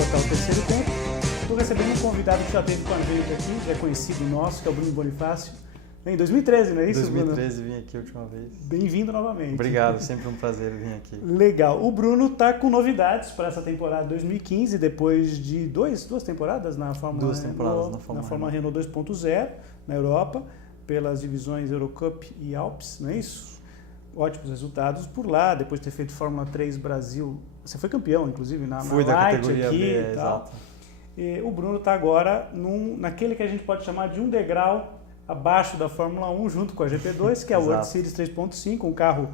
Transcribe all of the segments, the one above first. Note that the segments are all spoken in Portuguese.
botar o terceiro tempo. Estou recebendo um convidado que já esteve com a gente aqui, já é conhecido nosso, que é o Bruno Bonifácio. Em 2013, não é isso, 2013 Bruno? Vim aqui a última vez. Bem-vindo novamente. Obrigado, sempre um prazer vir aqui. Legal. O Bruno está com novidades para essa temporada 2015, depois de duas temporadas na Fórmula Renault 2.0 na Europa, pelas divisões Eurocup e Alpes, não é isso? Ótimos resultados por lá, depois de ter feito Fórmula 3 Brasil. Você foi campeão, inclusive, na Fui da Light categoria aqui B, e tal. exato. E o Bruno está agora naquele que a gente pode chamar de um degrau abaixo da Fórmula 1, junto com a GP2, que é a World Series 3.5, um carro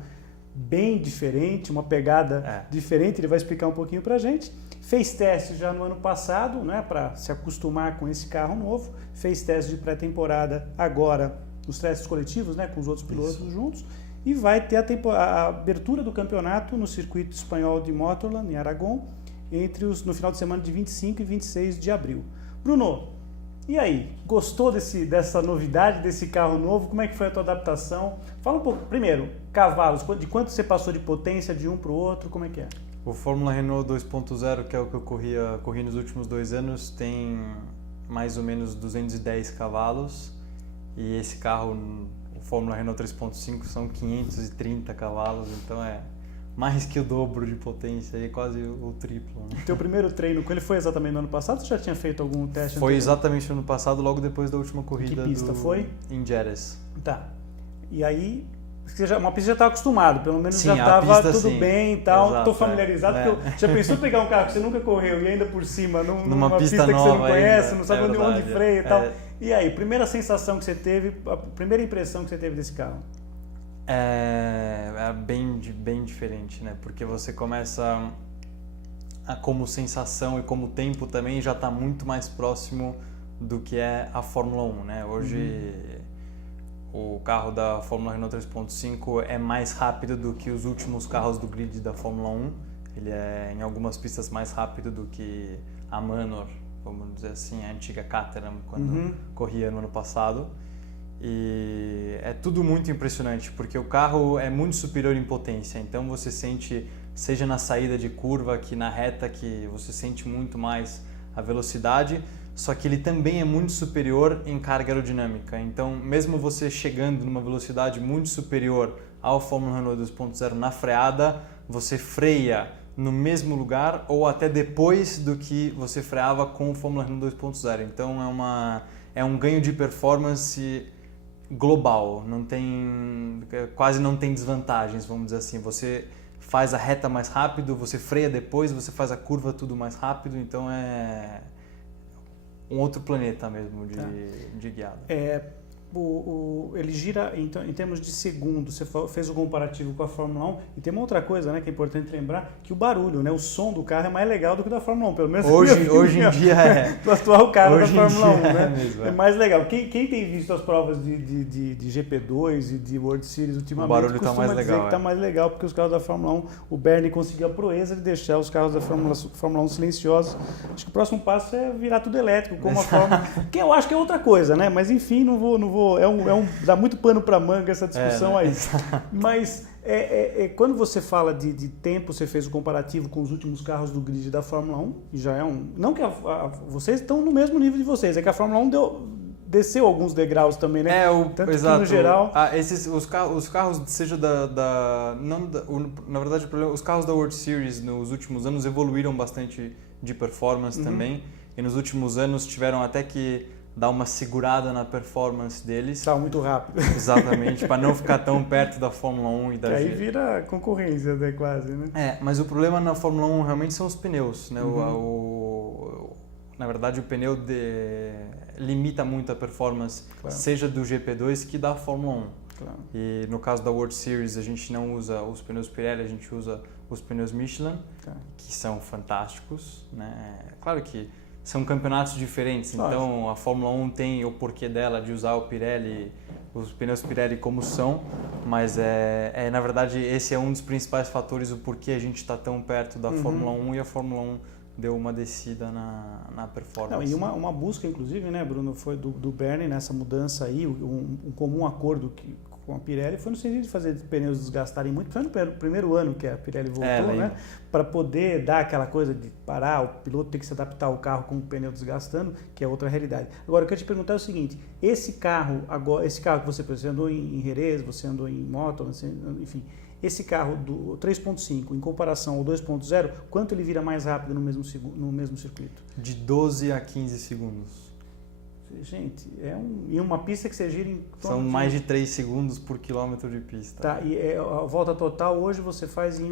bem diferente, uma pegada diferente, ele vai explicar um pouquinho pra gente. Fez teste já no ano passado, né, para se acostumar com esse carro novo, fez teste de pré-temporada agora, nos testes coletivos, né, com os outros pilotos juntos, e vai ter a abertura do campeonato no circuito espanhol de Motorland, em Aragão, no final de semana de 25 e 26 de abril. Bruno, e aí, gostou dessa novidade, desse carro novo? Como é que foi a tua adaptação? Fala um pouco, primeiro, cavalos, de quanto você passou de potência de um para o outro, como é que é? O Fórmula Renault 2.0, que é o que eu corri nos últimos 2 anos, tem mais ou menos 210 cavalos. E esse carro, o Fórmula Renault 3.5, são 530 cavalos, então é mais que o dobro de potência, e quase o triplo. Né? O teu primeiro treino com ele foi exatamente no ano passado? Você já tinha feito algum teste? Foi exatamente no ano passado, logo depois da última corrida. Que pista foi? Em Jerez. Tá. E aí, uma pista já estava acostumado, pelo menos sim, já estava tudo sim. bem e tal, estou Exato, familiarizado, porque já pensou pegar um carro que você nunca correu e ainda por cima numa pista que você não conhece, ainda, não sabe onde freia e tal. E aí, primeira sensação que você teve, a primeira impressão que você teve desse carro? É bem diferente, né? Porque você começa como sensação e como tempo também já está muito mais próximo do que é a Fórmula 1, né? Hoje o carro da Fórmula Renault 3.5 é mais rápido do que os últimos carros do grid da Fórmula 1. Ele é em algumas pistas mais rápido do que a Manor, vamos dizer assim, a antiga Caterham, quando corria no ano passado. E é tudo muito impressionante, porque o carro é muito superior em potência, então você sente, seja na saída de curva, que na reta, que você sente muito mais a velocidade, só que ele também é muito superior em carga aerodinâmica, então mesmo você chegando numa velocidade muito superior ao Fórmula Renault 2.0 na freada, você freia no mesmo lugar ou até depois do que você freava com o Fórmula Renault 2.0, então é um ganho de performance global, quase não tem desvantagens, vamos dizer assim. Você faz a reta mais rápido, você freia depois, você faz a curva tudo mais rápido, então é um outro planeta mesmo de guiada. Ele gira então, em termos de segundo, você fez o comparativo com a Fórmula 1, e tem uma outra coisa, né, que é importante lembrar, que o barulho, né, o som do carro é mais legal do que o da Fórmula 1, pelo menos hoje em dia é. Do atual carro da Fórmula 1, né? Mesmo, é mais legal. Quem tem visto as provas de GP2 e de World Series ultimamente, o barulho costuma tá mais dizer legal, que está mais legal, porque os carros da Fórmula 1, o Bernie conseguiu a proeza de deixar os carros da Fórmula 1 silenciosos. Acho que o próximo passo é virar tudo elétrico, como a Fórmula, que eu acho que é outra coisa, né? Mas enfim, não vou dá muito pano para manga essa discussão aí. Mas quando você fala de tempo, você fez o comparativo com os últimos carros do grid da Fórmula 1, e já é não que vocês estão no mesmo nível de vocês, é que a Fórmula 1 desceu alguns degraus também, né? Tanto exato. Que no geral... os carros, seja na verdade, os carros da World Series nos últimos anos evoluíram bastante de performance também, e nos últimos anos tiveram até que dar uma segurada na performance deles. Tá muito rápido. Exatamente, para não ficar tão perto da Fórmula 1 e da Aí vira concorrência, né, quase, né? Mas o problema na Fórmula 1 realmente são os pneus, né? Na verdade, o pneu limita muito a performance, seja do GP2 que da Fórmula 1. Claro. E no caso da World Series, a gente não usa os pneus Pirelli, a gente usa os pneus Michelin, que são fantásticos, né? Claro que são campeonatos diferentes, então a Fórmula 1 tem o porquê dela de usar os pneus Pirelli como são, mas na verdade esse é um dos principais fatores do porquê a gente está tão perto da Fórmula 1, e a Fórmula 1 deu uma descida na performance. E uma busca, inclusive, né, Bruno, foi do Bernie nessa mudança aí, um comum acordo a Pirelli foi no sentido de fazer pneus desgastarem muito, foi no primeiro ano que a Pirelli voltou, né? Para poder dar aquela coisa de parar, o piloto ter que se adaptar ao carro com o pneu desgastando, que é outra realidade. Agora, eu quero te perguntar é o seguinte, esse carro que você andou em Jerez, você andou em moto, enfim, esse carro do 3.5 em comparação ao 2.0, quanto ele vira mais rápido no mesmo circuito? De 12 a 15 segundos. Gente, em uma pista que você gira em torno São mais de 3 segundos por quilômetro de pista. Tá, e a volta total hoje você faz em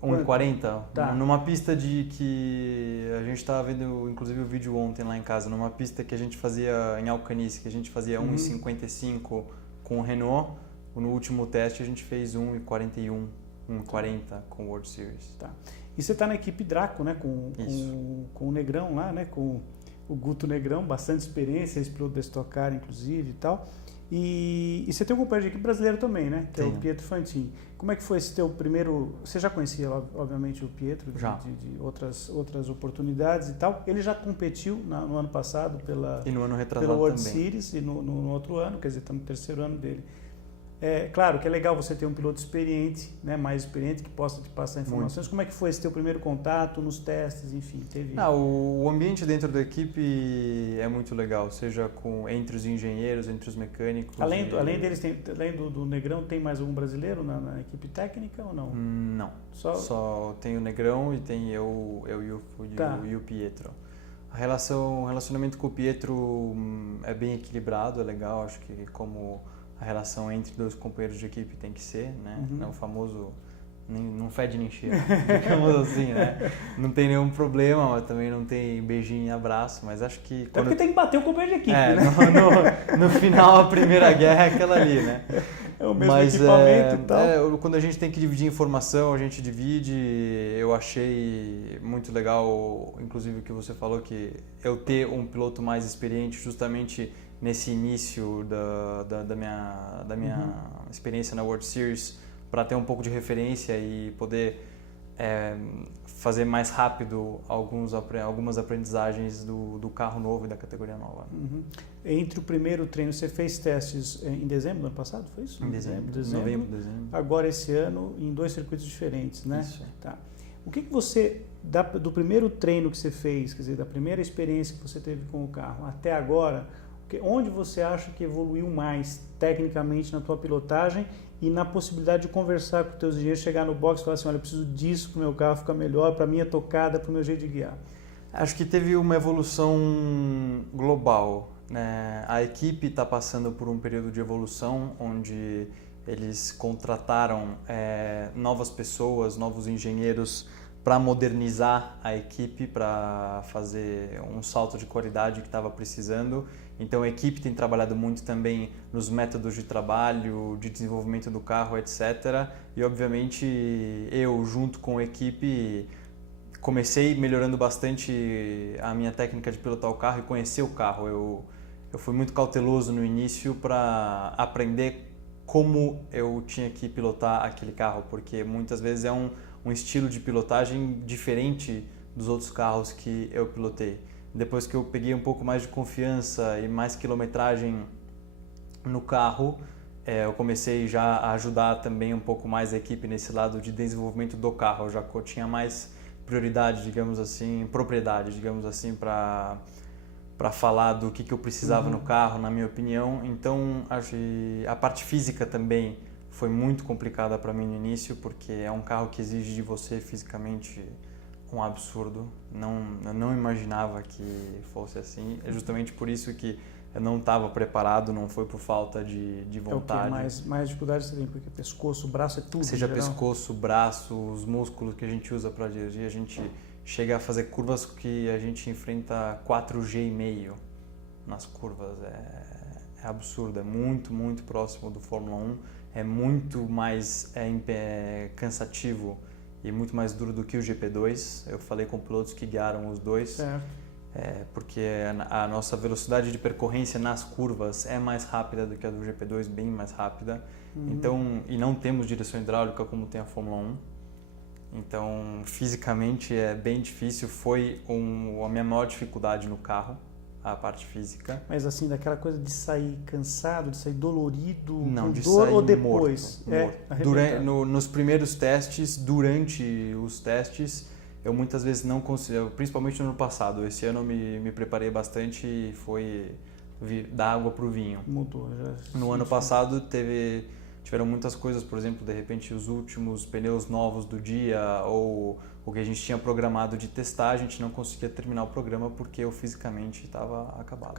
1,40. Tá. Numa pista que a gente estava vendo, inclusive o vídeo ontem lá em casa, numa pista que a gente fazia em Alcanice, que a gente fazia 1,55 com o Renault, no último teste a gente fez 1,41, 1,40 com o World Series. Tá. E você está na equipe Draco, né? Com o Negrão lá, né? Com o Guto Negrão, bastante experiência, ex-piloto da Stock Car, inclusive e tal. E você tem um companheiro de equipe brasileiro também, né? Que é o Pietro Fantin. Como é que foi esse teu primeiro... Você já conhecia, obviamente, o Pietro de outras oportunidades e tal. Ele já competiu no ano passado e no ano retrasado pela World também. Series e no outro ano, quer dizer, está no terceiro ano dele. É claro que é legal você ter um piloto experiente, né, mais experiente, que possa te passar informações. Muito. Como é que foi esse teu primeiro contato nos testes, enfim? O ambiente dentro da equipe é muito legal, seja entre os engenheiros, entre os mecânicos. Além deles, além do Negrão, tem mais algum brasileiro na equipe técnica ou não? Não, só tem o Negrão e tem eu e o Pietro. O relacionamento com o Pietro é bem equilibrado, é legal, acho que como a relação entre dois companheiros de equipe tem que ser, né? O famoso não fede nem cheira, digamos assim, né? Não tem nenhum problema, mas também não tem beijinho e abraço, mas acho que... Porque tem que bater o companheiro de equipe, né? No final, a primeira guerra é aquela ali, né? É o mesmo equipamento e tal. Quando a gente tem que dividir informação, a gente divide. Eu achei muito legal, inclusive, o que você falou, que eu ter um piloto mais experiente justamente nesse início da minha experiência na World Series, para ter um pouco de referência e poder fazer mais rápido algumas aprendizagens do carro novo e da categoria nova. Entre o primeiro treino, você fez testes em dezembro do ano passado, foi isso? Em dezembro. Novembro, dezembro. Agora, esse ano, em 2 circuitos diferentes, né? Isso. Tá. O que você, do primeiro treino que você fez, quer dizer, da primeira experiência que você teve com o carro até agora, onde você acha que evoluiu mais tecnicamente na tua pilotagem e na possibilidade de conversar com os teus engenheiros, chegar no box e falar assim, olha, eu preciso disso para o meu carro ficar melhor, para a minha tocada, para o meu jeito de guiar? Acho que teve uma evolução global, né? A equipe está passando por um período de evolução onde eles contrataram novas pessoas, novos engenheiros para modernizar a equipe, para fazer um salto de qualidade que estava precisando. Então a equipe tem trabalhado muito também nos métodos de trabalho, de desenvolvimento do carro, etc. E obviamente eu, junto com a equipe, comecei melhorando bastante a minha técnica de pilotar o carro e conhecer o carro. Eu fui muito cauteloso no início para aprender como eu tinha que pilotar aquele carro, porque muitas vezes é um estilo de pilotagem diferente dos outros carros que eu pilotei. Depois que eu peguei um pouco mais de confiança e mais quilometragem no carro, eu comecei já a ajudar também um pouco mais a equipe nesse lado de desenvolvimento do carro. Eu já tinha mais prioridade, digamos assim, propriedade, digamos assim, para falar do que eu precisava no carro, na minha opinião. Então, a parte física também foi muito complicada para mim no início, porque é um carro que exige de você fisicamente um absurdo. Eu não imaginava que fosse assim. É justamente por isso que eu não estava preparado, não foi por falta de vontade. É o que mais dificuldade você tem, porque pescoço, braço é tudo. Seja pescoço, braço, os músculos que a gente usa para dirigir, a gente chega a fazer curvas que a gente enfrenta 4G/2 nas curvas. É absurdo, é muito, muito próximo do Fórmula 1, é muito mais cansativo e muito mais duro do que o GP2. Eu falei com pilotos que guiaram os dois. Certo. Porque a nossa velocidade de percorrência nas curvas é mais rápida do que a do GP2, bem mais rápida. Então, e não temos direção hidráulica como tem a Fórmula 1. Então, fisicamente é bem difícil. Foi a minha maior dificuldade no carro, a parte física. Mas assim, daquela coisa de sair cansado, de sair dolorido, Não, com de dor sair ou depois? morto. Nos primeiros testes, durante os testes, eu muitas vezes não consigo, principalmente no ano passado. Esse ano eu me preparei bastante e foi da água para o vinho. Mudou. No ano passado tiveram muitas coisas, por exemplo, de repente os últimos pneus novos do dia ou o que a gente tinha programado de testar, a gente não conseguia terminar o programa porque eu fisicamente estava acabado.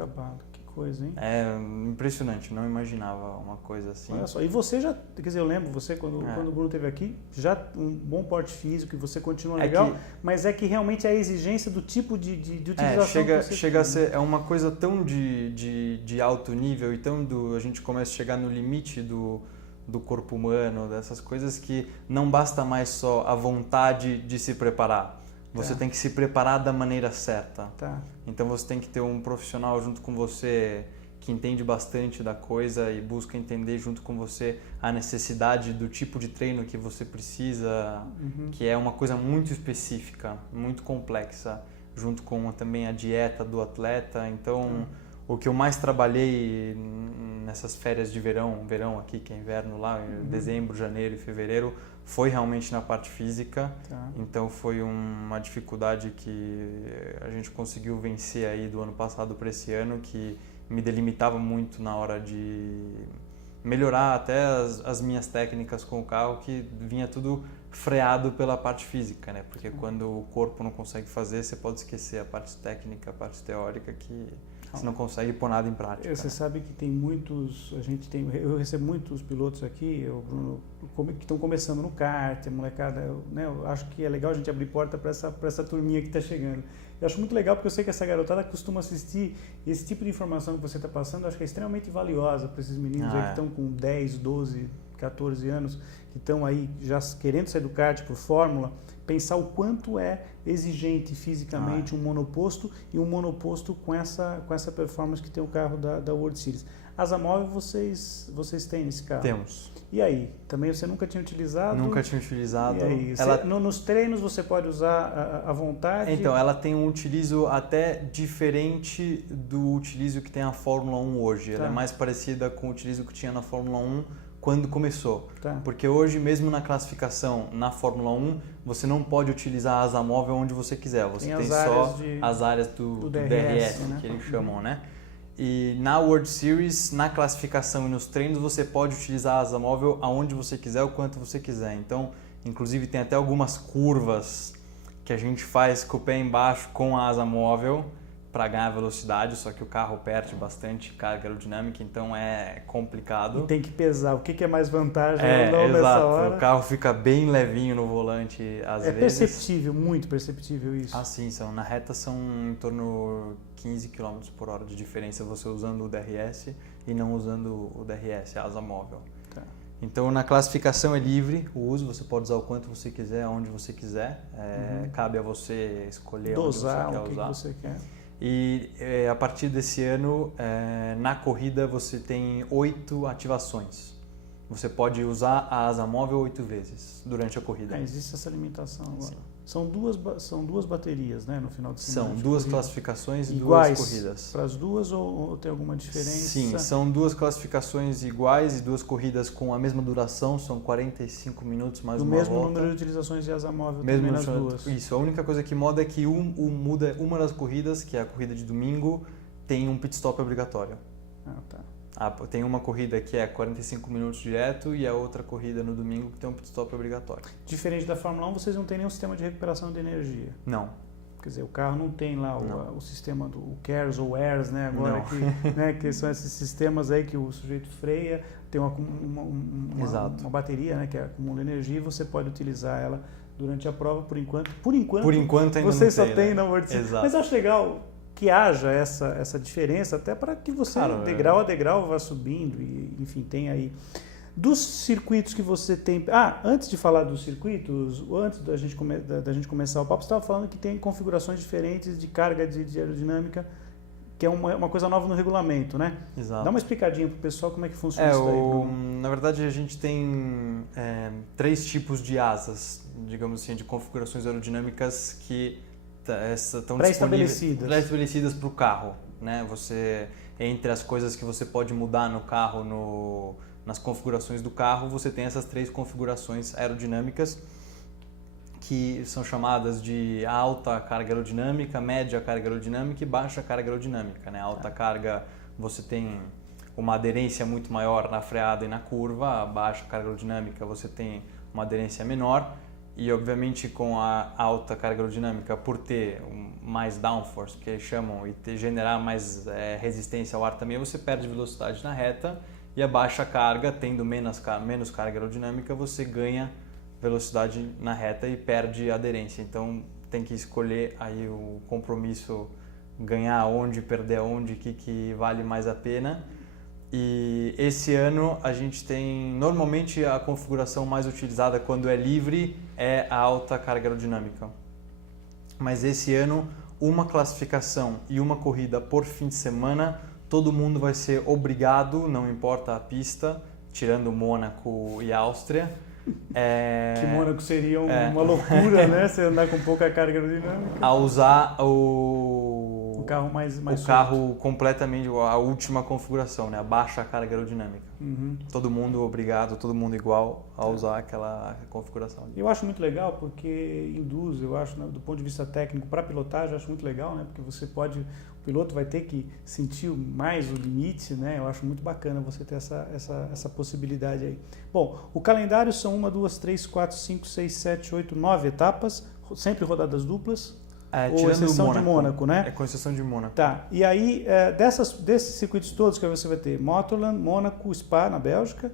Que coisa, hein? É impressionante, não imaginava uma coisa assim. Olha só, e você já, quer dizer, eu lembro, você quando o Bruno esteve aqui, já um bom porte físico e você continua legal, mas é que realmente a exigência do tipo de utilização que você chega a ser uma coisa tão de alto nível e a gente começa a chegar no limite do corpo humano, dessas coisas que não basta mais só a vontade de se preparar. Você tem que se preparar da maneira certa. Tá. Então você tem que ter um profissional junto com você que entende bastante da coisa e busca entender junto com você a necessidade do tipo de treino que você precisa, que é uma coisa muito específica, muito complexa, junto com também a dieta do atleta. Então, o que eu mais trabalhei nessas férias de verão aqui, que é inverno lá, em dezembro, janeiro e fevereiro, foi realmente na parte física. Então foi uma dificuldade que a gente conseguiu vencer aí do ano passado para esse ano, que me delimitava muito na hora de melhorar até as minhas técnicas com o carro, que vinha tudo freado pela parte física, né? Porque quando o corpo não consegue fazer, você pode esquecer a parte técnica, a parte teórica, que você não consegue pôr nada em prática. Você sabe que tem muitos, eu recebo muitos pilotos aqui, que estão começando no kart, a molecada, eu acho que é legal a gente abrir porta para essa turminha que está chegando. Eu acho muito legal porque eu sei que essa garotada costuma assistir esse tipo de informação que você está passando, eu acho que é extremamente valiosa para esses meninos aí que estão com 10, 12, 14 anos, que estão aí já querendo sair do kart por fórmula, pensar o quanto é exigente fisicamente um monoposto e um monoposto com essa performance que tem o carro da World Series. Asa móvel vocês têm nesse carro? Temos. E aí? Também você nunca tinha utilizado? Nunca tinha utilizado. E aí? Nos treinos você pode usar à vontade? Então, ela tem um utilizo até diferente do utilizo que tem a Fórmula 1 hoje. Ela é mais parecida com o utilizo que tinha na Fórmula 1 quando começou. Porque hoje, mesmo na classificação na Fórmula 1, você não pode utilizar a asa móvel onde você quiser. Você tem só as áreas do DRS, né? Que eles chamam, né? E na World Series, na classificação e nos treinos, você pode utilizar a asa móvel aonde você quiser, o quanto você quiser. Então, inclusive, tem até algumas curvas que a gente faz com o pé embaixo com a asa móvel para ganhar velocidade, só que o carro perde bastante carga aerodinâmica, então é complicado. E tem que pesar. O que é mais vantagem ou não nessa hora? O carro fica bem levinho no volante às vezes. É perceptível, muito perceptível isso. Ah, sim, na reta são em torno 15 km por hora de diferença você usando o DRS e não usando o DRS, a asa móvel. Então, na classificação é livre o uso, você pode usar o quanto você quiser, onde você quiser. Cabe a você escolher dosar onde você quer usar. O que você quer. E a partir desse ano, na corrida, você tem 8 ativações. Você pode usar a asa móvel 8 vezes durante a corrida. Existe essa limitação agora. Sim. São duas baterias, né, no final de semana. São duas classificações e iguais duas corridas. Para as duas ou tem alguma diferença? Sim, são duas classificações iguais e duas corridas com a mesma duração, são 45 minutos mais uma volta. O mesmo número de utilizações de asa móvel mesmo também nas duas. Isso, a única coisa que muda é que muda uma das corridas, que é a corrida de domingo, tem um pit stop obrigatório. Tem uma corrida que é 45 minutos direto e a outra corrida no domingo que tem um pit stop obrigatório. Diferente da Fórmula 1, vocês não têm nenhum sistema de recuperação de energia. Não. Quer dizer, o carro não tem lá o sistema do CARES ou AIRS, né? Agora que são esses sistemas aí que o sujeito freia, tem uma bateria, né, que acumula energia e você pode utilizar ela durante a prova por enquanto. Por enquanto ainda você não só tem, tem né? na World Series. Exato. Mas acho legal que haja essa diferença, até para que você, degrau a degrau, vá subindo e, enfim, tem aí. Dos circuitos que você tem... antes de falar dos circuitos, antes da gente começar o papo, você estava falando que tem configurações diferentes de carga de aerodinâmica, que é uma coisa nova no regulamento, né? Exato. Dá uma explicadinha para o pessoal como é que funciona isso daí. Na verdade, a gente tem 3 tipos de asas, digamos assim, de configurações aerodinâmicas que estão pré-estabelecidas para o carro. né? Entre as coisas que você pode mudar no carro, nas configurações do carro, você tem essas 3 configurações aerodinâmicas que são chamadas de alta carga aerodinâmica, média carga aerodinâmica e baixa carga aerodinâmica, né? Alta carga, você tem uma aderência muito maior na freada e na curva, a baixa carga aerodinâmica você tem uma aderência menor e obviamente com a alta carga aerodinâmica, por ter mais downforce, que eles chamam, e generar mais resistência ao ar também, você perde velocidade na reta, e a baixa carga, tendo menos carga aerodinâmica, você ganha velocidade na reta e perde aderência. Então tem que escolher aí o compromisso, ganhar onde, perder onde, que vale mais a pena. E esse ano a gente tem, normalmente a configuração mais utilizada quando é livre é a alta carga aerodinâmica. Mas esse ano, uma classificação e uma corrida por fim de semana, todo mundo vai ser obrigado, não importa a pista, tirando Mônaco e Áustria. Que Mônaco seria uma loucura, né? Você andar com pouca carga aerodinâmica. A usar o carro mais o carro completamente, a última configuração, né? A baixa carga aerodinâmica. Uhum. Todo mundo obrigado, todo mundo igual a usar aquela configuração. Eu acho muito legal porque induz, eu acho, né, do ponto de vista técnico, para pilotagem, eu acho muito legal, né? Porque o piloto vai ter que sentir mais o limite, né? Eu acho muito bacana você ter essa possibilidade aí. Bom, o calendário são 1, 2, 3, 4, 5, 6, 7, 8, 9 etapas, sempre rodadas duplas. Ou exceção de Mônaco, né? É com exceção de Mônaco. Tá, e aí desses circuitos todos que você vai ter Motorland, Mônaco, Spa na Bélgica,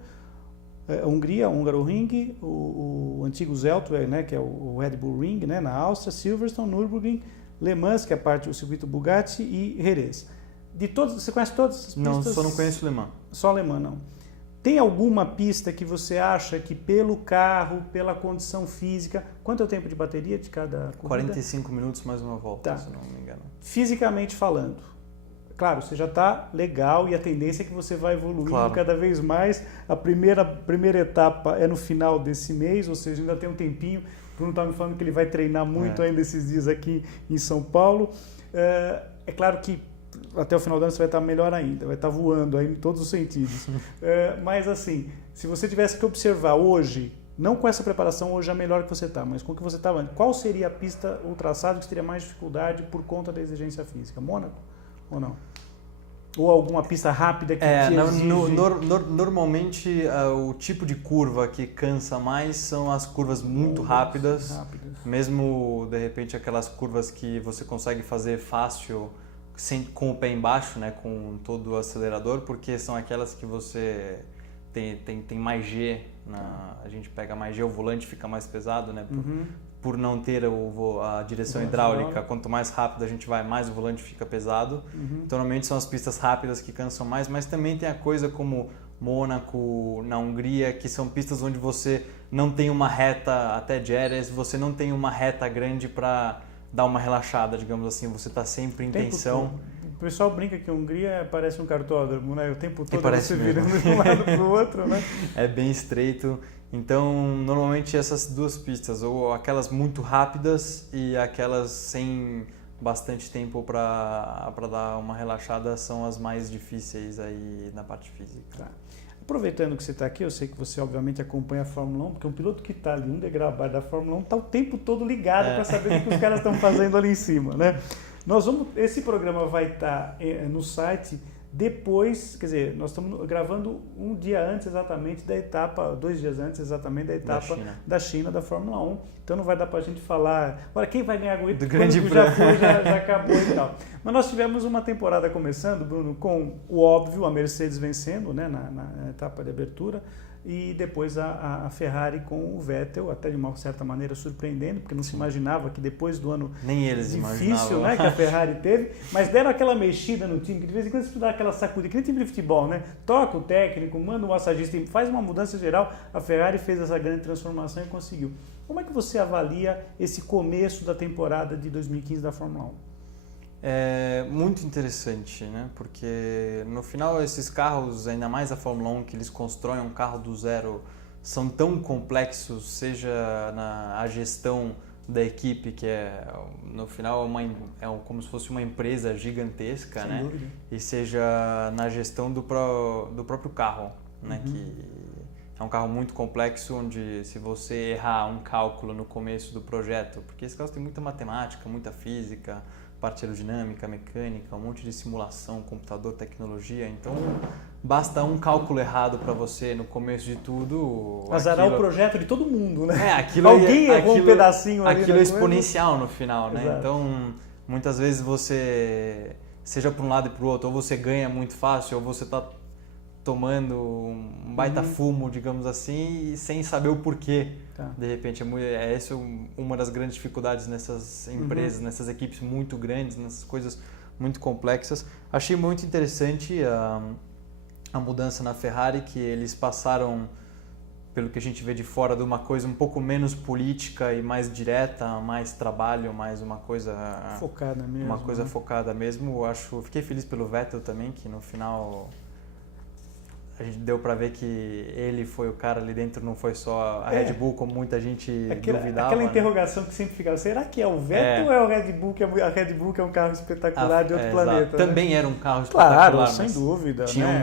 Hungria, Hungaroring, o antigo Zandvoort, né, que é o Red Bull Ring, né, na Áustria, Silverstone, Nürburgring, Le Mans, que é parte do circuito Bugatti, e Jerez. De todos, você conhece todas as pistas? Não, só não conheço Le Mans. Só Le Mans, não. Tem alguma pista que você acha que pelo carro, pela condição física, quanto é o tempo de bateria de cada corrida? 45 minutos mais uma volta, tá. Se não me engano. Fisicamente falando, claro, você já está legal e a tendência é que você vai evoluindo cada vez mais. A primeira etapa é no final desse mês, ou seja, ainda tem um tempinho. O Bruno está me falando que ele vai treinar muito ainda esses dias aqui em São Paulo. É claro que até o final do ano você vai estar melhor ainda, vai estar voando aí em todos os sentidos. Mas assim, se você tivesse que observar hoje, não com essa preparação hoje é a melhor que você está, mas com o que você estava antes, qual seria a pista ou traçado que teria mais dificuldade por conta da exigência física? Mônaco ou não? Ou alguma pista rápida que exige... Normalmente o tipo de curva que cansa mais são as curvas muito rápidas, mesmo de repente aquelas curvas que você consegue fazer fácil com o pé embaixo, né, com todo o acelerador, porque são aquelas que você tem mais G, a gente pega mais G, o volante fica mais pesado, né, por não ter a direção hidráulica, quanto mais rápido a gente vai, mais o volante fica pesado. Então, normalmente são as pistas rápidas que cansam mais, mas também tem a coisa como Mônaco, na Hungria, que são pistas onde você não tem uma reta, até Jerez, você não tem uma reta grande para dar uma relaxada, digamos assim, você está sempre em tensão. O pessoal brinca que a Hungria parece um cartódromo, né? O tempo todo você virando de um lado para o outro, né? É bem estreito. Então, normalmente essas duas pistas, ou aquelas muito rápidas e aquelas sem bastante tempo para dar uma relaxada, são as mais difíceis aí na parte física. Tá. Aproveitando que você está aqui, eu sei que você obviamente acompanha a Fórmula 1, porque um piloto que está ali, um degrau abaixo da Fórmula 1, está o tempo todo ligado para saber o que os caras estão fazendo ali em cima, né? Esse programa vai estar no site depois, quer dizer, nós estamos gravando um dia antes exatamente da etapa, 2 dias antes exatamente da etapa da China, da Fórmula 1. Então não vai dar para a gente falar, olha, quem vai ganhar do grande prêmio já acabou e tal. Mas nós tivemos uma temporada começando, Bruno, com o óbvio, a Mercedes vencendo, né, na etapa de abertura, e depois a Ferrari com o Vettel, até de uma certa maneira surpreendendo, porque não se imaginava que depois do ano nem eles difícil, né, que a Ferrari teve, mas deram aquela mexida no time, que de vez em quando você dá aquela sacudida, que nem time de futebol, né? Toca o técnico, manda um massagista, faz uma mudança geral, a Ferrari fez essa grande transformação e conseguiu. Como é que você avalia esse começo da temporada de 2015 da Fórmula 1? É muito interessante, né? Porque no final esses carros, ainda mais a Fórmula 1, que eles constroem um carro do zero, são tão complexos, seja a gestão da equipe, que no final como se fosse uma empresa gigantesca, Sem né? dúvida. E seja na gestão do próprio carro, né? Que é um carro muito complexo, onde se você errar um cálculo no começo do projeto, porque esse carro tem muita matemática, muita física, parte aerodinâmica, mecânica, um monte de simulação, computador, tecnologia, então basta um cálculo errado para você no começo de tudo. Azarar o projeto de todo mundo, né? Alguém errou um pedacinho ali. Aquilo é exponencial no final, né? Exato. Então, muitas vezes você, seja para um lado e para o outro, ou você ganha muito fácil, ou você está tomando um baita fumo, digamos assim, e sem saber o porquê. Tá. De repente, essa uma das grandes dificuldades nessas empresas, nessas equipes muito grandes, nessas coisas muito complexas. Achei muito interessante a mudança na Ferrari, que eles passaram, pelo que a gente vê de fora, de uma coisa um pouco menos política e mais direta, mais trabalho, mais uma coisa focada mesmo. Uma coisa focada mesmo. Fiquei feliz pelo Vettel também, que no final a gente deu para ver que ele foi o cara ali dentro, não foi só a Red Bull, como muita gente duvidava. Aquela interrogação que sempre fica, será que é o Vettel ou é o Red Bull, que a Red Bull que é um carro espetacular de outro planeta? Exato. Né? Também era um carro espetacular. Claro, sem dúvida. Tinham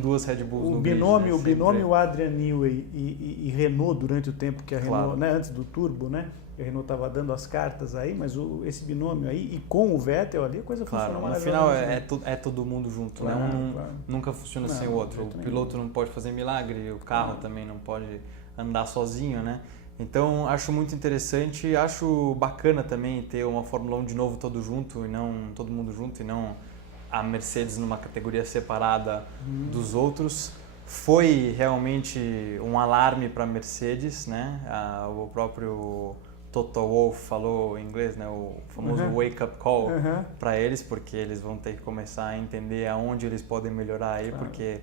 duas Red Bulls no grid, o binômio Adrian Newey e Renault durante o tempo que a Renault, né, antes do Turbo, né? A Renault estava dando as cartas aí, mas esse binômio aí, e com o Vettel ali, a coisa funciona maravilhosamente. No final é todo mundo junto, claro, né? Claro. Nunca funciona sem o outro. O piloto não pode fazer milagre, o carro também não pode andar sozinho, né? Então, acho muito interessante, acho bacana também ter uma Fórmula 1 de novo todo mundo junto e não a Mercedes numa categoria separada dos outros. Foi realmente um alarme para a Mercedes, né? O próprio Toto Wolff falou em inglês, né, o famoso wake-up call para eles, porque eles vão ter que começar a entender aonde eles podem melhorar aí, porque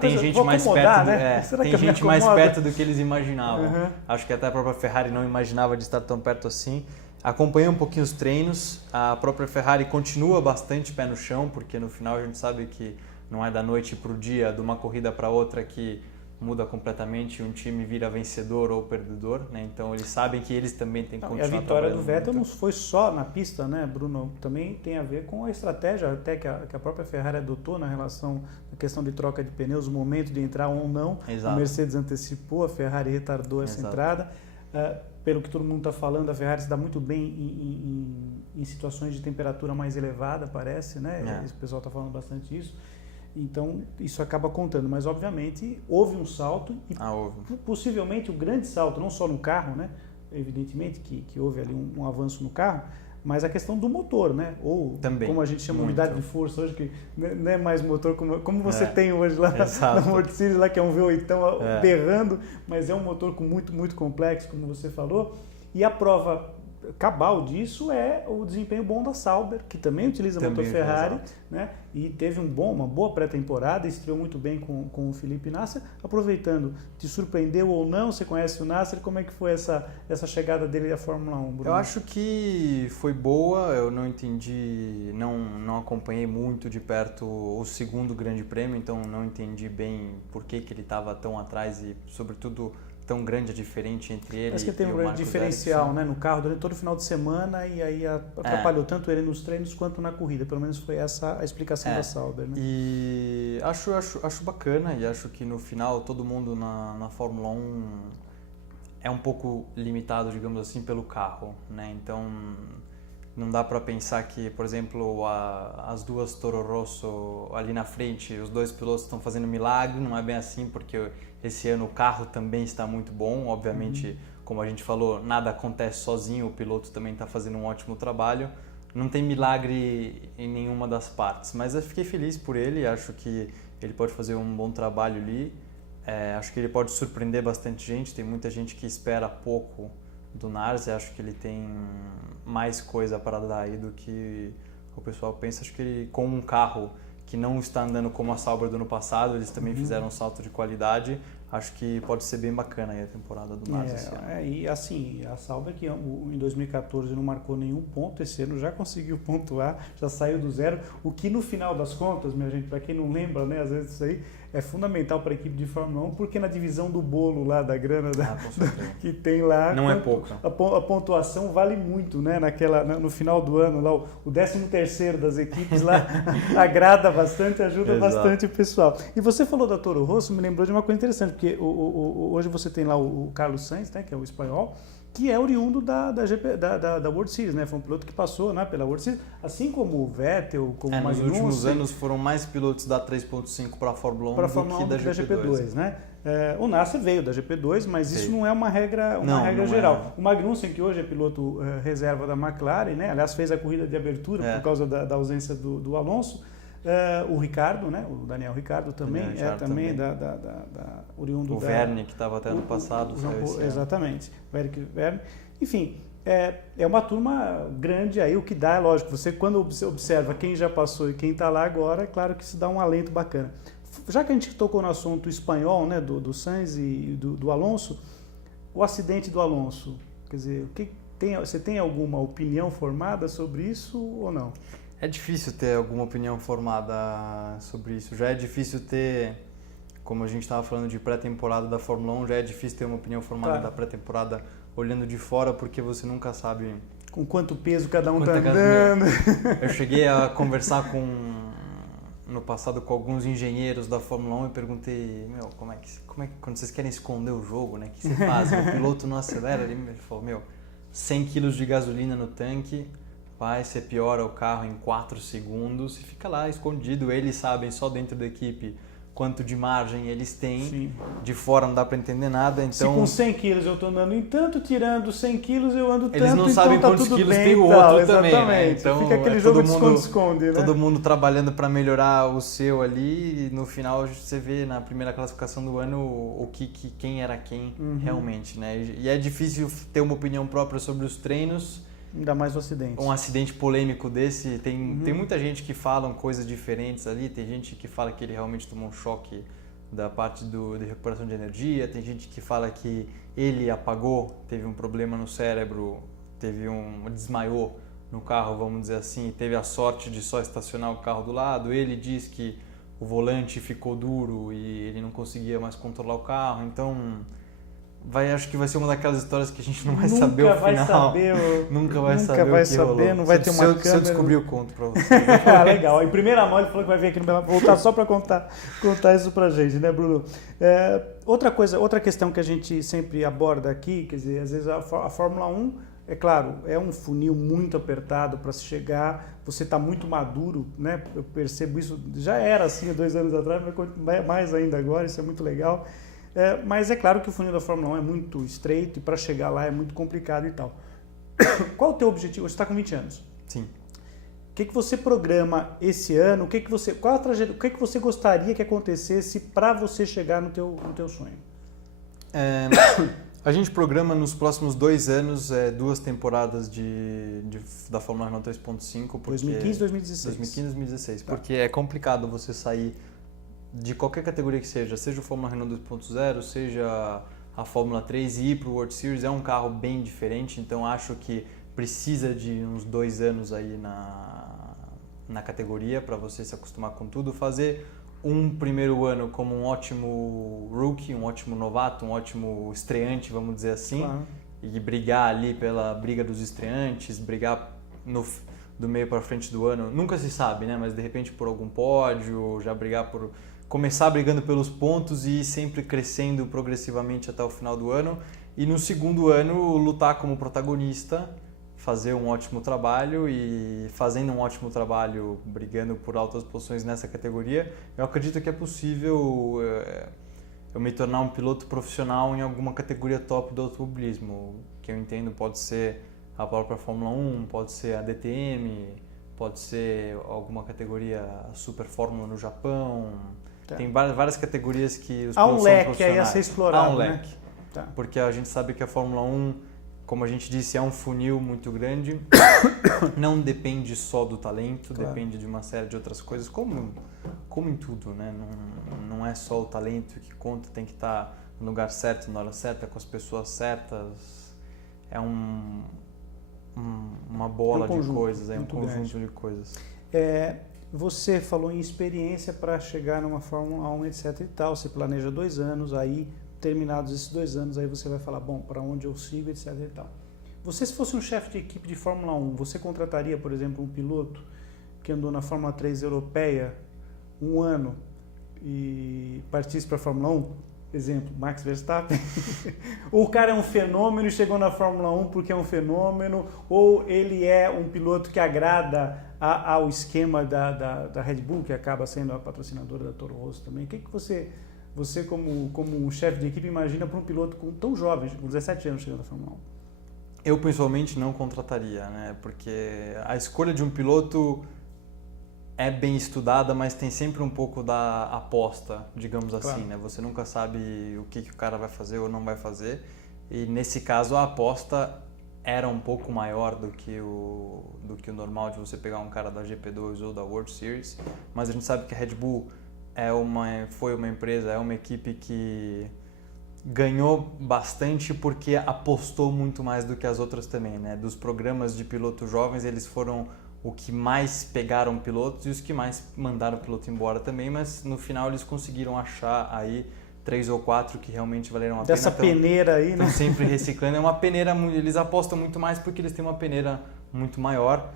tem gente mais perto, né? Tem gente mais perto do que eles imaginavam. Acho que até a própria Ferrari não imaginava de estar tão perto assim. Acompanhei um pouquinho os treinos, a própria Ferrari continua bastante pé no chão, porque no final a gente sabe que não é da noite para o dia, de uma corrida para outra que muda completamente, um time vira vencedor ou perdedor, né? Então eles sabem que eles também têm que continuar. E a vitória do Vettel não foi só na pista, né, Bruno? Também tem a ver com a estratégia até que a própria Ferrari adotou na questão de troca de pneus, o momento de entrar ou não. Exato. A Mercedes antecipou, a Ferrari retardou essa entrada. Pelo que todo mundo está falando, a Ferrari se dá muito bem em situações de temperatura mais elevada, parece, né? O pessoal está falando bastante isso. Então, isso acaba contando, mas obviamente houve um salto e possivelmente o grande salto, não só no carro, né? Evidentemente que houve ali um avanço no carro, mas a questão do motor, né? Ou também, como a gente chama unidade de força hoje, que não é mais motor como você tem hoje lá na World Series, lá que é um V8 berrando, mas é um motor muito, muito complexo, como você falou, e a prova cabal disso é o desempenho bom da Sauber, que também utiliza motor Ferrari, né? E teve uma boa pré-temporada, estreou muito bem com o Felipe Nasser. Aproveitando, te surpreendeu ou não? Você conhece o Nasser? Como é que foi essa chegada dele à Fórmula 1, Bruno? Eu acho que foi boa, eu não entendi, não acompanhei muito de perto o segundo grande prêmio, então não entendi bem por que ele estava tão atrás e, sobretudo, tão grande a diferença entre ele e o Marcos Ericsson. Acho que teve um grande diferencial, né, no carro durante todo o final de semana e aí atrapalhou tanto ele nos treinos quanto na corrida. Pelo menos foi essa a explicação da Sauber. Né? E acho bacana e acho que no final todo mundo na Fórmula 1 é um pouco limitado, digamos assim, pelo carro, né? Então não dá para pensar que, por exemplo, as duas Toro Rosso ali na frente, os dois pilotos estão fazendo milagre, não é bem assim, porque esse ano o carro também está muito bom, obviamente, como a gente falou, nada acontece sozinho, o piloto também está fazendo um ótimo trabalho, não tem milagre em nenhuma das partes, mas eu fiquei feliz por ele, acho que ele pode fazer um bom trabalho ali, acho que ele pode surpreender bastante gente, tem muita gente que espera pouco do Nars, acho que ele tem mais coisa para dar aí do que o pessoal pensa. Acho que ele, com um carro que não está andando como a Sauber do ano passado, eles também fizeram um salto de qualidade. Acho que pode ser bem bacana aí a temporada do Nars esse ano. E assim, a Sauber que em 2014 não marcou nenhum ponto, esse ano já conseguiu pontuar, já saiu do zero, o que no final das contas, minha gente, para quem não lembra, né, às vezes isso aí, é fundamental para a equipe de Fórmula 1, porque na divisão do bolo lá da grana que tem lá, não é pouco. A pontuação vale muito, né? No final do ano, lá, o 13º das equipes lá agrada bastante, ajuda bastante o pessoal. E você falou da Toro Rosso, me lembrou de uma coisa interessante, porque hoje você tem lá o Carlos Sainz, né, que é o espanhol, que é oriundo da World Series, né? Foi um piloto que passou, né, pela World Series, assim como o Vettel, como o Magnussen. Nos últimos anos foram mais pilotos da 3.5 para a Fórmula 1 do que da GP2. Né? O Nasser veio da GP2, mas isso não é uma regra geral. O Magnussen, que hoje é piloto reserva da McLaren, né? Aliás, fez a corrida de abertura por causa da ausência do Alonso. O Ricardo, né? O Daniel Ricardo também também oriundo o Verne, que estava até ano passado. Exatamente, o Eric Verne. Enfim, é uma turma grande aí, o que dá, é lógico, quando você observa quem já passou e quem está lá agora, é claro que isso dá um alento bacana. Já que a gente tocou no assunto espanhol, né, do Sainz e do Alonso, o acidente do Alonso, quer dizer, você tem alguma opinião formada sobre isso ou não? É difícil ter alguma opinião formada sobre isso. Já é difícil ter, como a gente estava falando de pré-temporada da Fórmula 1, já é difícil ter uma opinião formada da pré-temporada olhando de fora, porque você nunca sabe... Com quanto peso cada um está andando. Eu cheguei a conversar no passado com alguns engenheiros da Fórmula 1 e perguntei, como é que quando vocês querem esconder o jogo, né, o que você faz? O piloto não acelera? Ele falou, 100 quilos de gasolina no tanque... você piora o carro em 4 segundos e fica lá escondido. Eles sabem só dentro da equipe quanto de margem eles têm. Sim. De fora não dá para entender nada. Então, se com 100 quilos eu estou andando em tanto, tirando 100 quilos eu ando tanto, eles não sabem então quantos tá quilos bem, tem o outro também. Exatamente. Né? Então, fica aquele jogo de esconde-esconde. Né? Todo mundo trabalhando para melhorar o seu ali e no final você vê na primeira classificação do ano quem era quem realmente. Né? E é difícil ter uma opinião própria sobre os treinos. Ainda mais o acidente. Um acidente polêmico desse, tem muita gente que fala coisas diferentes ali, tem gente que fala que ele realmente tomou um choque da parte de recuperação de energia, tem gente que fala que ele apagou, teve um problema no cérebro, desmaiou no carro, vamos dizer assim, teve a sorte de só estacionar o carro do lado, ele diz que o volante ficou duro e ele não conseguia mais controlar o carro, então... acho que vai ser uma daquelas histórias que a gente não vai saber o final. Nunca vai saber, não vai ter uma câmera. Se eu descobrir, eu conto pra você. Legal. Em primeira mão ele falou que vai vir aqui no Bela voltar só para contar isso pra gente, né, Bruno? Outra questão que a gente sempre aborda aqui, quer dizer, às vezes a Fórmula 1, é claro, é um funil muito apertado para se chegar, você está muito maduro, né? Eu percebo isso, já era assim há 2 anos atrás, mas mais ainda agora, isso é muito legal. Mas é claro que o funil da Fórmula 1 é muito estreito e para chegar lá é muito complicado e tal. Qual o teu objetivo? Você está com 20 anos. Sim. O que você programa esse ano? Qual a trajetória? O que você gostaria que acontecesse para você chegar no teu sonho? A gente programa nos próximos 2 anos 2 temporadas da Fórmula Renault 3.5. 2015 e 2016. 2015 e 2016. Tá. Porque é complicado você sair de qualquer categoria que seja o Fórmula Renault 2.0, seja a Fórmula 3 e ir para o World Series, é um carro bem diferente, então acho que precisa de uns 2 anos aí na categoria para você se acostumar com tudo, fazer um primeiro ano como um ótimo rookie, um ótimo novato, um ótimo estreante, vamos dizer assim, claro. E brigar ali pela briga dos estreantes, brigar do meio para frente do ano, nunca se sabe, né? Mas de repente por algum pódio, já começar brigando pelos pontos e ir sempre crescendo progressivamente até o final do ano. E no segundo ano, lutar como protagonista, fazer um ótimo trabalho e fazendo um ótimo trabalho, brigando por altas posições nessa categoria, eu acredito que é possível eu me tornar um piloto profissional em alguma categoria top do automobilismo, que eu entendo pode ser a própria Fórmula 1, pode ser a DTM, pode ser alguma categoria Super Fórmula no Japão. Tá. Tem várias categorias que os pilotos são profissionais. Há um leque aí a ser explorado, Há um leque, né? Tá. Porque a gente sabe que a Fórmula 1, como a gente disse, é um funil muito grande, não depende só do talento, claro. Depende de uma série de outras coisas, como em tudo, né? Não é só o talento que conta, tem que estar no lugar certo, na hora certa, com as pessoas certas. É uma bola de coisas, é um conjunto de coisas. Você falou em experiência para chegar numa Fórmula 1, etc e tal. Você planeja 2 anos, aí terminados esses 2 anos, aí você vai falar, bom, para onde eu sigo, etc e tal. Você, se fosse um chefe de equipe de Fórmula 1, você contrataria, por exemplo, um piloto que andou na Fórmula 3 europeia 1 ano e partisse para a Fórmula 1? Exemplo, Max Verstappen. Ou o cara é um fenômeno e chegou na Fórmula 1 porque é um fenômeno, ou ele é um piloto que agrada ao esquema da Red Bull, que acaba sendo a patrocinadora da Toro Rosso também. O que você como um chefe de equipe, imagina para um piloto tão jovem, com 17 anos chegando na Fórmula 1? Eu, pessoalmente, não contrataria, né? Porque a escolha de um piloto é bem estudada, mas tem sempre um pouco da aposta, digamos assim, claro, né? Você nunca sabe o que o cara vai fazer ou não vai fazer. E nesse caso a aposta era um pouco maior do que o normal de você pegar um cara da GP2 ou da World Series. Mas a gente sabe que a Red Bull foi uma empresa, é uma equipe que ganhou bastante porque apostou muito mais do que as outras também, né? Dos programas de pilotos jovens, eles foram o que mais pegaram pilotos e os que mais mandaram o piloto embora também, mas no final eles conseguiram achar aí 3 ou 4 que realmente valeram a pena. Dessa peneira aí, né? Estão sempre reciclando. É uma peneira, eles apostam muito mais porque eles têm uma peneira muito maior.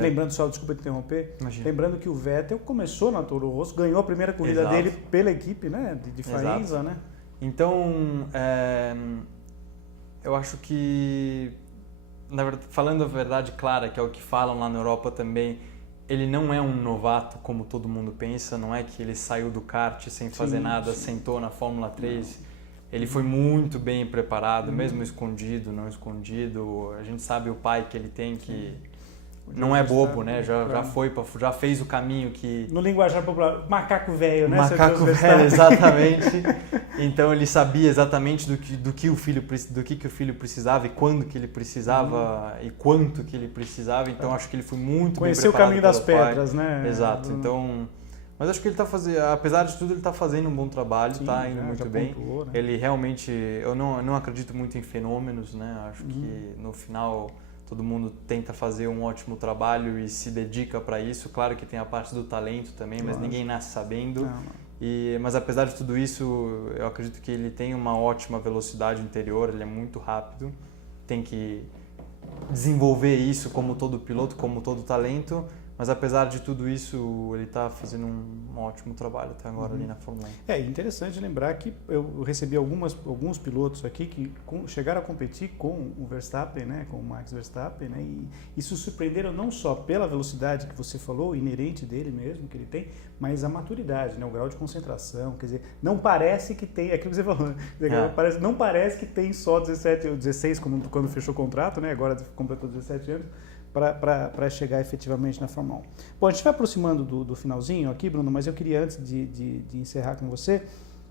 Lembrando só, desculpa te interromper, Imagina. Lembrando que o Vettel começou na Toro Rosso, ganhou a primeira corrida Exato. dele pela equipe, né? De Faenza, né? Então, eu acho que, na verdade, falando a verdade clara, que é o que falam lá na Europa também, ele não é um novato como todo mundo pensa, não é que ele saiu do kart sem fazer nada, sentou na Fórmula 3. Não. Ele foi muito bem preparado, mesmo escondido, não escondido. A gente sabe o pai que ele tem, que não é bobo, né? Já fez o caminho que... No linguajar popular, macaco velho, né? Macaco velho, exatamente. Então ele sabia exatamente do que o filho precisava e quando que ele precisava e quanto que ele precisava. Então acho que ele foi muito bem preparado. Conheceu o caminho das pedras, né? Exato. Então, mas acho que ele está fazendo, apesar de tudo, ele está fazendo um bom trabalho, está indo muito bem. Pontuou, né? Ele realmente, eu não acredito muito em fenômenos, né? Acho que no final todo mundo tenta fazer um ótimo trabalho e se dedica para isso. Claro que tem a parte do talento também, mas ninguém nasce sabendo. Não. Mas apesar de tudo isso, eu acredito que ele tem uma ótima velocidade interior, ele é muito rápido. Tem que desenvolver isso como todo piloto, como todo talento. Mas apesar de tudo isso, ele está fazendo um ótimo trabalho até agora ali na Fórmula 1. É interessante lembrar que eu recebi alguns pilotos aqui que chegaram a competir com o Verstappen, né, com o Max Verstappen, né, e isso surpreenderam não só pela velocidade que você falou, inerente dele mesmo, que ele tem, mas a maturidade, né, o grau de concentração, quer dizer, não parece que tem, é aquilo que você falou, não parece que tem só 17 ou 16 quando fechou o contrato, né, agora completou 17 anos, para chegar efetivamente na Fórmula 1. Bom, a gente vai aproximando do finalzinho aqui, Bruno, mas eu queria, antes de encerrar com você,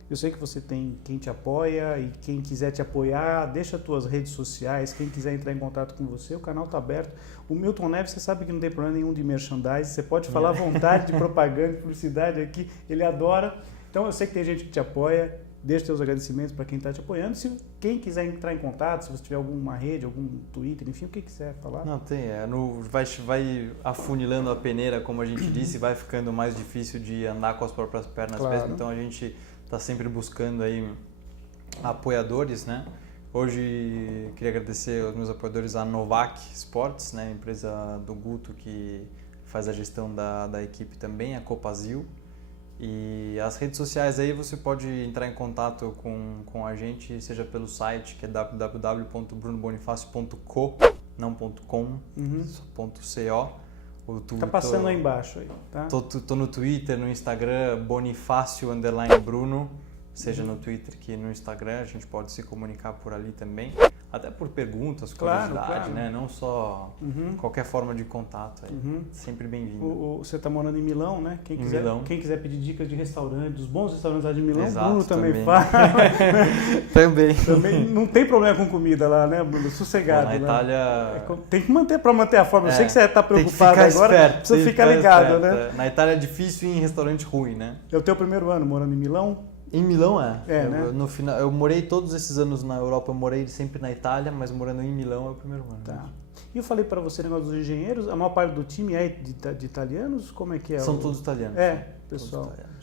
eu sei que você tem quem te apoia e quem quiser te apoiar, deixa as tuas redes sociais, quem quiser entrar em contato com você, o canal está aberto. O Milton Neves, você sabe que não tem problema nenhum de merchandising, você pode falar à vontade de propaganda, de publicidade aqui, ele adora. Então eu sei que tem gente que te apoia. Deixe seus agradecimentos para quem está te apoiando. Se quem quiser entrar em contato, se você tiver alguma rede, algum Twitter, enfim, o que quiser falar. Não, tem. Vai afunilando a peneira, como a gente disse, vai ficando mais difícil de andar com as próprias pernas mesmo. Então a gente está sempre buscando aí apoiadores, né? Hoje queria agradecer aos meus apoiadores, a Novak Sports, né? A empresa do Guto que faz a gestão da equipe também, a Copazil. E as redes sociais aí você pode entrar em contato com a gente, seja pelo site, que é www.brunobonifacio.co, não .com, só .co. Tá passando aí embaixo aí, tá? Tô no Twitter, no Instagram, Bonifácio_Bruno, seja no Twitter que no Instagram, a gente pode se comunicar por ali também. Até por perguntas, curiosidade, né? Não só qualquer forma de contato. Aí. Sempre bem-vindo. Você está morando em Milão, né? Quem quiser pedir dicas de restaurante, dos bons restaurantes lá de Milão, exato, Bruno também faz. Também. Não tem problema com comida lá, né, Bruno? Sossegado. Na Itália... Tem que manter a forma. Eu sei que você está preocupado agora, precisa ficar ligado, né? Na Itália é difícil ir em restaurante ruim, né? É o teu primeiro ano morando em Milão? Em Milão né? No final, eu morei todos esses anos na Europa, eu morei sempre na Itália, mas morando em Milão é o primeiro ano. Tá. E eu falei para você o negócio dos engenheiros, a maior parte do time é de italianos? Como é que é? São todos italianos. Pessoal. Todos italianos.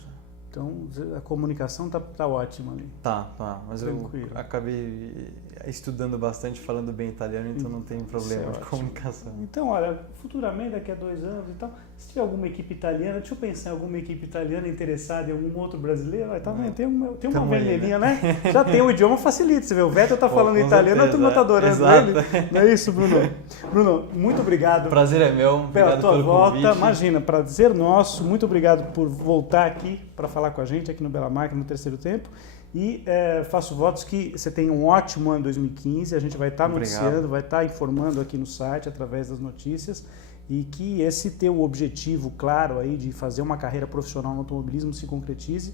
Então a comunicação tá ótima ali. Tá. Mas tranquilo. Eu acabei estudando bastante, falando bem italiano, então não tem problema de comunicação. Então, olha, futuramente, daqui a 2 anos e tal, se tiver alguma equipe italiana, deixa eu pensar em alguma equipe italiana interessada em algum outro brasileiro, tá vendo? Tem uma vermelhinha, né? Já tem o idioma, facilita. Você vê, o Vettel tá falando italiano, a turma tá adorando ele. Não é isso, Bruno? Bruno, muito obrigado. Prazer é meu. Pela tua pelo volta. Convite. Imagina, prazer nosso. Muito obrigado por voltar aqui para falar com a gente aqui no Bela Máquina no terceiro tempo. E faço votos que você tenha um ótimo ano 2015. A gente vai estar noticiando, vai estar informando aqui no site através das notícias. E que esse teu objetivo claro aí de fazer uma carreira profissional no automobilismo se concretize.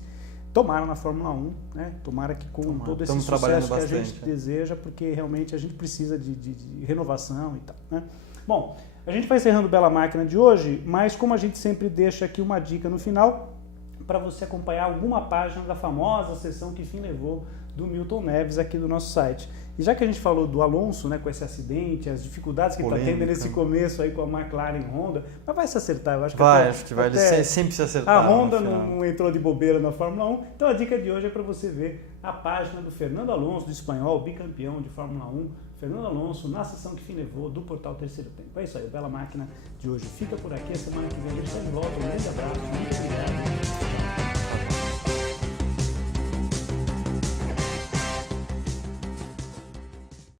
Tomara na Fórmula 1, né? Tomara que com todo esse sucesso que a gente deseja, porque realmente a gente precisa de renovação e tal, né? Bom, a gente vai encerrando o Bela Máquina de hoje, mas como a gente sempre deixa aqui uma dica no final, para você acompanhar alguma página da famosa sessão que fim levou do Milton Neves aqui do nosso site. E já que a gente falou do Alonso, né, com esse acidente, as dificuldades que está tendo nesse começo aí com a McLaren e Honda, mas vai se acertar, eu acho que acho que vai sempre se acertar. A Honda não entrou de bobeira na Fórmula 1, então a dica de hoje é para você ver a página do Fernando Alonso, do espanhol, bicampeão de Fórmula 1, Fernando Alonso, na sessão que fim levou do portal Terceiro Tempo. É isso aí, o Bela Máquina de hoje fica por aqui, a semana que vem a gente está de volta, um grande abraço, muito obrigado.